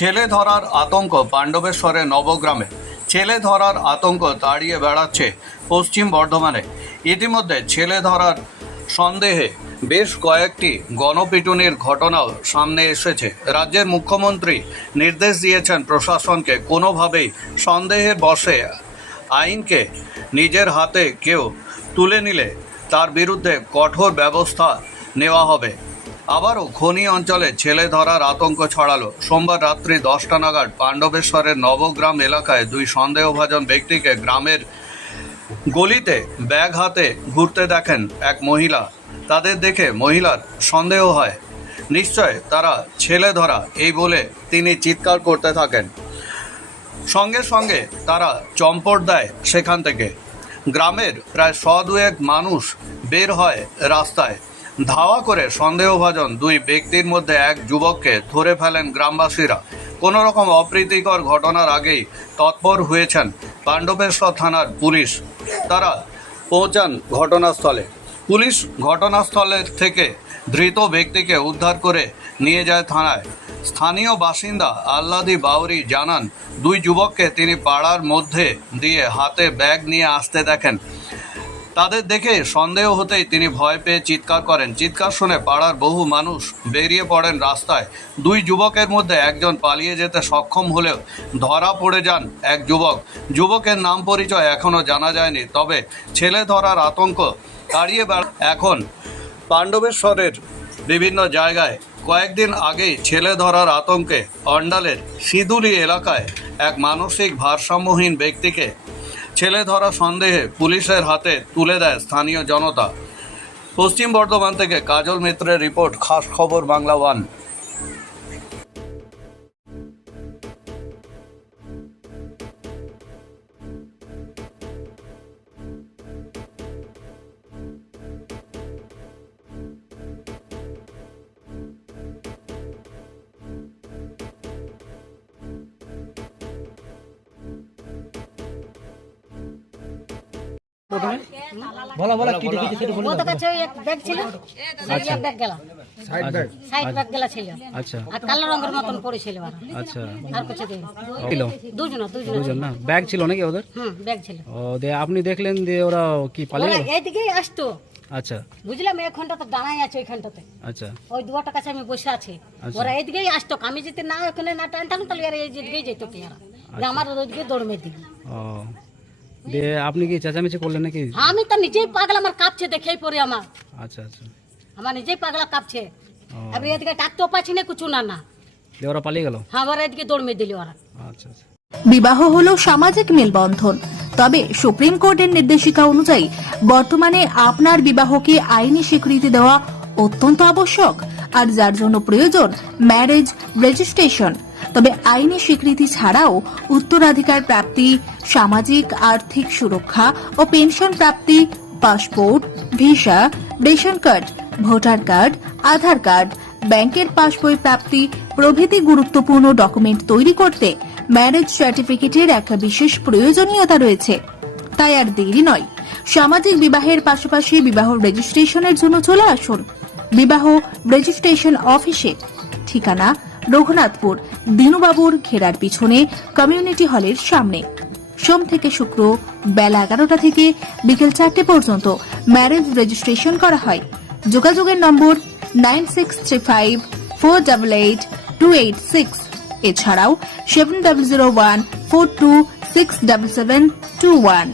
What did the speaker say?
ছেলে ধরার আতঙ্ক পাণ্ডবেশ্বরে নবগ্রামে। ছেলে ধরার আতঙ্ক তাড়িয়ে বেড়াচ্ছে পশ্চিম বর্ধমানে। ইতিমধ্যে ছেলে ধরার সন্দেহে বেশ কয়েকটি গণপিটুনির ঘটনাও সামনে এসেছে। রাজ্যের মুখ্যমন্ত্রী নির্দেশ দিয়েছেন প্রশাসনকে কোনোভাবেই সন্দেহের বশে আইনকে নিজের হাতে কেউ তুলে নিলে তার বিরুদ্ধে কঠোর ব্যবস্থা নেওয়া হবে। আবারও খনি অঞ্চলে ছেলে ধরার আতঙ্ক ছড়ালো। সোমবার রাত্রি 10টা নাগাদ পাণ্ডবেশ্বরের নবগ্রাম এলাকায় দুই সন্দেহভাজন ব্যক্তিকে গ্রামের গলিতে ব্যাগ হাতে ঘুরতে দেখেন এক মহিলা। তাদের দেখে মহিলার সন্দেহ হয় নিশ্চয় তারা ছেলে ধরা, এই বলে তিনি চিৎকার করতে থাকেন। সঙ্গে সঙ্গে তারা চম্পট দেয় সেখান থেকে। গ্রামের প্রায় 100-2 মানুষ বের হয় রাস্তায়। ধাওয়া করে সন্দেহভাজন দুই ব্যক্তির মধ্যে এক যুবককে ধরে ফেলেন গ্রামবাসীরা। কোনো রকম অপ্রীতিকর ঘটনার আগেই তৎপর হয়েছেন পাণ্ডবেশ্বর থানার পুলিশ। তারা পৌঁছান ঘটনাস্থলে। পুলিশ ঘটনাস্থলের থেকে ধৃত ব্যক্তিকে উদ্ধার করে নিয়ে যায় থানায়। স্থানীয় বাসিন্দা আল্লাদি বাউরি জানান, দুই যুবককে তিনি পাড়ার মধ্যে দিয়ে হাতে ব্যাগ নিয়ে আসতে দেখেন। তাদের দেখে সন্দেহ হতেই তিনি ভয় পেয়ে চিৎকার করেন। চিৎকার শুনে পাড়ার বহু মানুষ বেরিয়ে পড়েন রাস্তায়। দুই যুবকের মধ্যে একজন পালিয়ে যেতে সক্ষম হলেও ধরা পড়ে যান এক যুবক। যুবকের নাম পরিচয় এখনও জানা যায়নি। তবে ছেলে ধরার আতঙ্ক তাড়িয়ে এখন পাণ্ডবেশ্বরের বিভিন্ন জায়গায়। কয়েকদিন আগেই ছেলে ধরার আতঙ্কে অন্ডালের সিঁদুলি এলাকায় এক মানসিক ভারসাম্যহীন ব্যক্তিকে ছেলে ধরা সন্দেহে পুলিশের হাতে তুলে দেয় স্থানীয় জনতা। পশ্চিম বর্ধমান থেকে কাজল মিত্রের রিপোর্ট, খাস খবর বাংলা 1। বলা বলা কি দেখেছি সেটা বলুন। ওদের কাছে এক ব্যাগ ছিল, আচ্ছা। এক ব্যাগ গেল, সাইড ব্যাগ গেলা ছিল। আচ্ছা আর কালো রঙের মতন পড়েছিল আর আচ্ছা আর কিছু দিন ছিল দুজন না, ব্যাগ ছিল নাকি ওদের? ব্যাগ ছিল। ও দে আপনি দেখলেন যে ওরা কি পালিয়ে ওরা গেল? এইদিকেই আসতো, আচ্ছা বুঝলাম। এক ঘন্টা তো দাঁড়াই আছে ওইখানটাতে, আচ্ছা ওই দুয়ারটার কাছে আমি বসে আছি। আচ্ছা। ওরা এইদিকেই আসতো, আমি যদি না ওখানে না টানতাম তাহলে আর এইদিকেই যেত কি আর আমার ওইদিকে দৌড়মে দিকে। ও দে আপনি কি চেঁচামেচি করলেন নাকি? আমি তো নিজেই পাগলা, আমার কাঁপছে দেখেই পরে আমার আচ্ছা আচ্ছা আমার নিজেই পাগলা কাঁপছে। ও আমি এদিকে ডাকতেও পাচ্ছি না, কিছু না না। দে ওরা পালিয়ে গেল? হ্যাঁ, ওরা এদিকে দৌড়মে দিল ওরা। আচ্ছা আচ্ছা। বিবাহ হলো সামাজিক মেলবন্ধন, তবে সুপ্রিম কোর্টের নির্দেশিকা অনুযায়ী বর্তমানে আপনার বিবাহকে আইনি স্বীকৃতি দেওয়া অত্যন্ত আবশ্যক, আর যার জন্য প্রয়োজন ম্যারেজ রেজিস্ট্রেশন। তবে আইনি স্বীকৃতি ছাড়াও উত্তরাধিকার প্রাপ্তি, সামাজিক আর্থিক সুরক্ষা ও পেনশন প্রাপ্তি, passport, visa, ration card, voter card, Aadhaar card, ব্যাংকের পাসবই প্রাপ্তি প্রভৃতি গুরুত্বপূর্ণ ডকুমেন্ট তৈরি করতে ম্যারেজ সার্টিফিকেটের একটা বিশেষ প্রয়োজনীয়তা রয়েছে। তাই আর দেরি নয়, সামাজিক বিবাহের পাশাপাশি বিবাহ রেজিস্ট্রেশনের জন্য চলে আসুন বিবাহ রেজিস্ট্রেশন অফিসে। ঠিকানা রঘুনাথপুর, দিনুবাবুর ঘেরার পিছনে, কমিউনিটি হলের সামনে। সোম থেকে শুক্র বেলা 11টা থেকে বিকেল 4টে পর্যন্ত ম্যারেজ রেজিস্ট্রেশন করা হয়। যোগাযোগের নম্বর 9635488286, এছাড়াও 700142677721।